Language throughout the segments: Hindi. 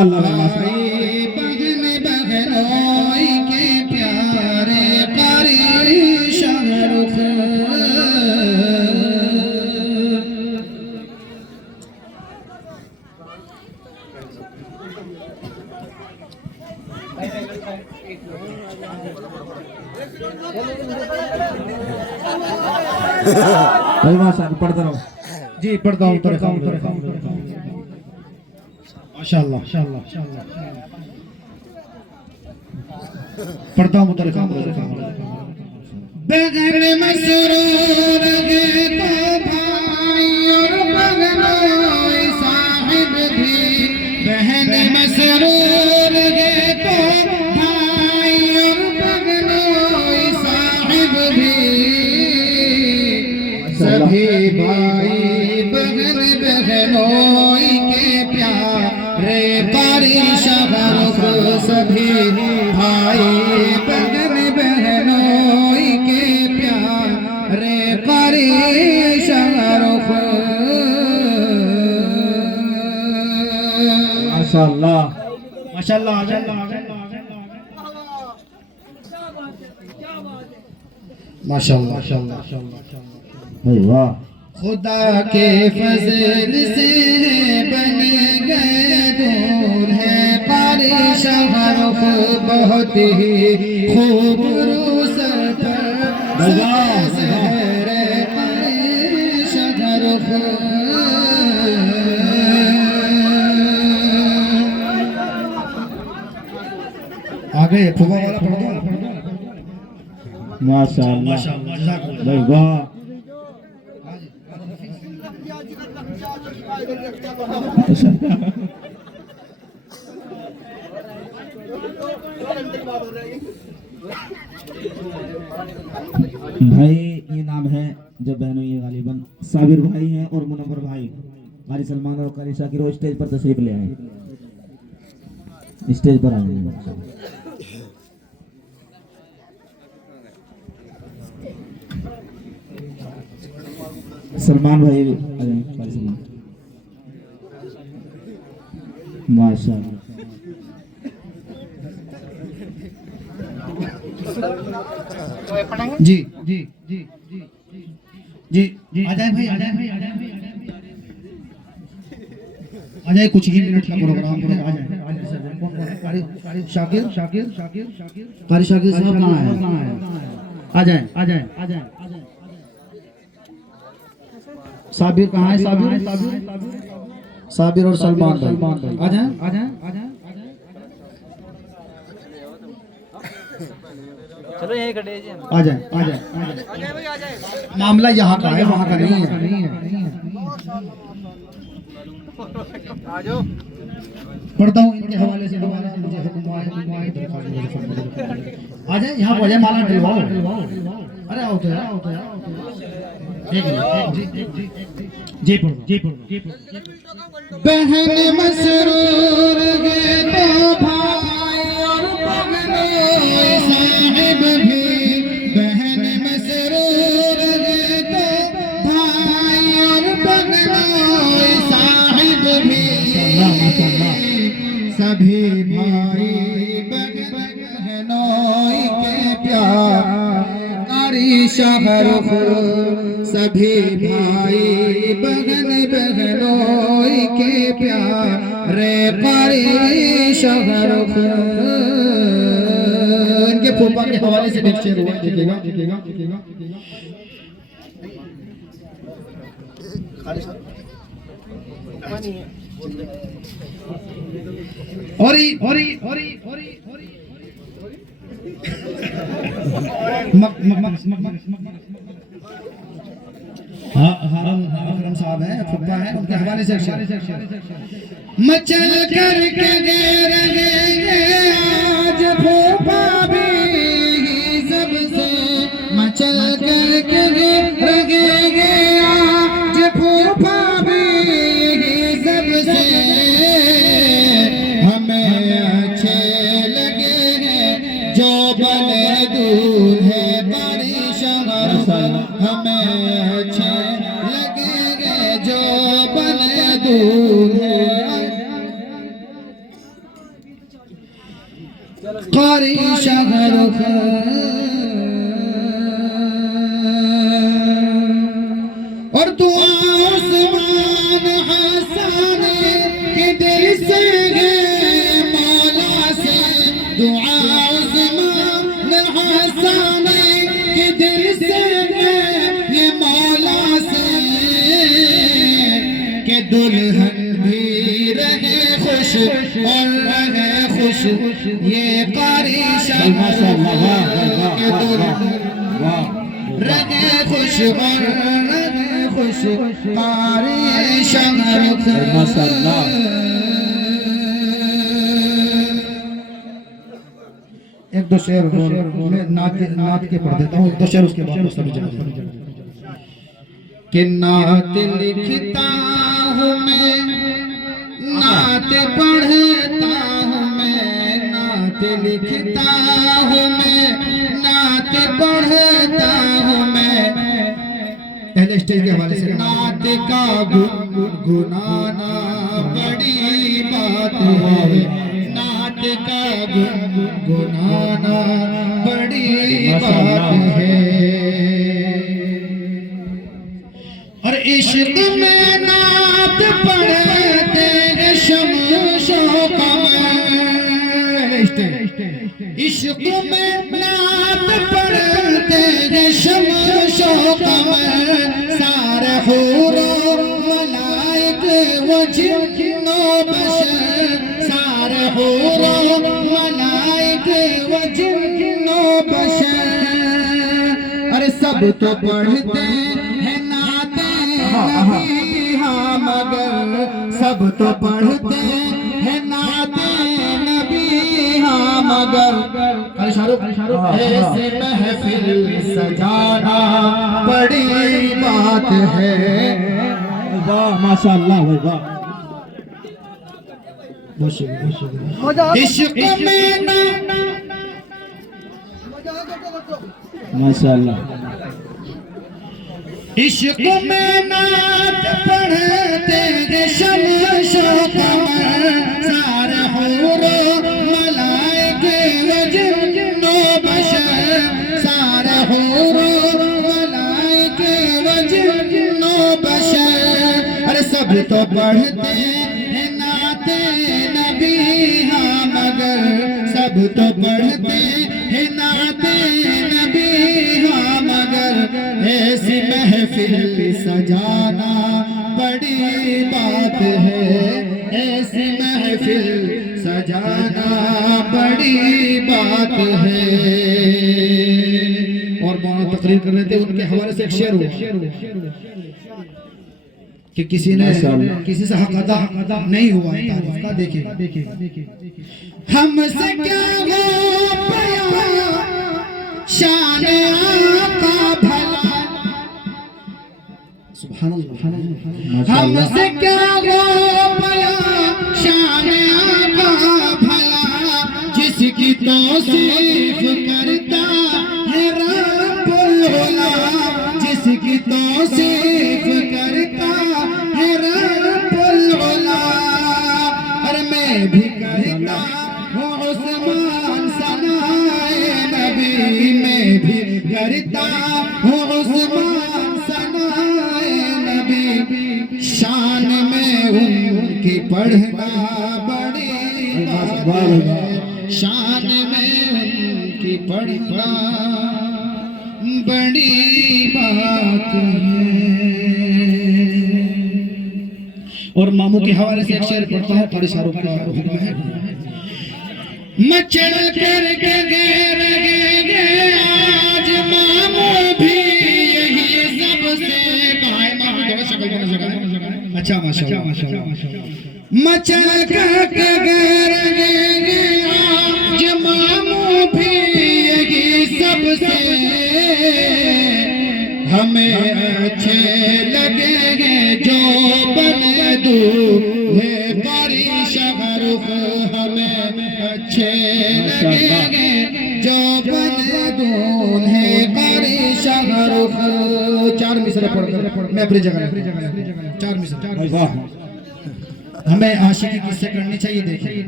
माशाअल्लाह माशाअल्लाह भाई बहन बहनोई के प्यारे कारी शाहरुख भाई माशाअल्लाह पढ़ता रहो जी पढ़ता हूँ माशाअल्लाह पढ़ता हूँ बगन मसरूर गे तो भाई और बगनोई साहिब भी बहन मसरूर गे तो भाई और बगनोई साहिब भी सभी भाई बहन बहनोई के प्यारे कारी शाहरुख सभी भाई बहन बहनोई के प्यारे कारी शाहरुख माशाअल्लाह भाई वाह खुदा के फजल से बन गए दूर है कारी शाहरुख बहुत ही खूबसूरत सहरे कारी शाहरुख आगे फुवा वाला पढ़ दो माशाअल्लाह भाई वाह भाई ये नाम है जो बहनों ये गालिबन साबिर भाई हैं और मुनव्वर भाई कारी सलमान और कारी शाकिर वो स्टेज पर तशरीफ ले आए स्टेज पर आए सलमान भाई कारी सलमान माशाअल्लाह जी आ जाए भाई आ जाए कुछ ही मिनट का प्रोग्राम आ जाए शाकिर कारी शाकिर साहब कहाँ है आ जाए साबिर कहाँ है साबिर और सलमान भाई आ जाए चलो यहीं खड़े हैं जी। आ जाए मामला यहाँ का है वहाँ का नहीं है पढ़ता हूँ इनके हवाले से मुझे हुक्म हुआ है आ जाए यहाँ को आ जाए माला डलवाओ अरे आओ तो यार जी पढ़ो बहन मसरूर गे तो भाई और बहनोई साहिब भी बहन मसरूर गे तो भाई और बहनोई साहिब भी सभी भाई बहनोई के प्यारी शाहरुख सभी भाई बहनोई के प्यारे कारी शाहरुख इनके फूफा के हवाले से लेक्चर हुआ देखेगा अकरम साहब हैं फुप्पा हैं उनके हवाले से मचल करके रहेंगे आज फूफा भी सबसे मचल करके रहेंगे आज फूफा भी सबसे हमें अच्छे लगेंगे जो बने दूर है कारी शाहरुख हमें अच्छे लगेंगे जो बने दूर है शाहरुख और दुआ उस्मान हसन के दिल से है मौला से दुआ उस्मान हसन के दिल से है ये मौला से के दुल्हन भी रहे खुश और रहे खुश ये कारी शाहरुख के दुल्हन रहे खुश और रहे खुश कारी शाहरुख माशाअल्लाह। एक दो शेर मैं नात के पढ़ देता हूँ, एक दो शेर उसके बाद में समझ जाएगा कि नात लिखता हूँ मैं, नात पढ़ता हूँ मैं, नात लिखता हूँ मैं, नात पढ़ता हूँ मैं। पहले स्टेज के हवाले से नात का गुनगुनाना बड़ी बात है, नात का गुनगुनाना बड़ी बात है। और इश्क में नात पढ़ते हैं शमशो कमर, इश्क में नात पढ़ते हैं शमशो कमर, सारे हूरो मलाइक वो जिन्नो बशर, सारे हूरो मलाइक वो जिन्नो बशर। अरे सब तो पढ़ते हैं नाते नबी हाँ मगर, सब तो पढ़ते हैं नाते नबी हाँ मगर। अरे शाहरुख ऐसे महफिल सजाना बड़ी बात है। वाह माशाअल्लाह वाह। इश्क में माशाअल्लाह। इश्क में नात पढ़ते हैं शमशो कमर, सारे हूरो मलाइक व जिन्नो बशर, सारे हूरो मलाइक व जिन्नो बशर। अरे सब तो पढ़ते हैं नाते नबी हाँ मगर, सब तो पढ़ते हैं नाते नबी हाँ मगर। ऐसी महफिल सजाना बड़ी बात है, ऐसी महफिल सजाना बड़ी बात है। और मौलाना तकरीर कर रहे थे, उनके हवाले से एक शेर हुआ कि किसी से हक अदा नहीं हुआ है तारीफ का। देखिए हमसे क्या हो पाया शान आका भला, सुभान अल्लाह। हमसे क्या हो पाया शान आका भला, जिसकी तौसीफ करता है रब्बुल उला, जिसकी तौसीफ करता है रब्बुल उला। अरे मैं भी करता हूँ उस्मान सनाए नबी, मैं भी करता हूँ उस्मान सनाए नबी। शान में उनकी पढ़ना बड़ी बात है, शान में उनकी पढ़ना बड़ी बात है। और मामू के हवाले से एक शेर पढ़ता हूँ, कारी शाहरुख का हुक्म है। मचल कर के घेर गे आज मामू भी यही सबसे कहा है। मामू थोड़ा शक्ल बना जगह। अच्छा माशाअल्लाह। मचल कर के घेर गे आज मामू भी यही सबसे, हमें अच्छे लगेंगे जो बने दूल्हे कारी शाहरुख, हमें अच्छे लगेंगे जो बने दूल्हे कारी शाहरुख। चार मिसरे पढ़कर मैं अपनी जगह चार मिसरे। वाह हमें आशिकी किससे करनी चाहिए। देखिए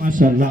माशाअल्लाह।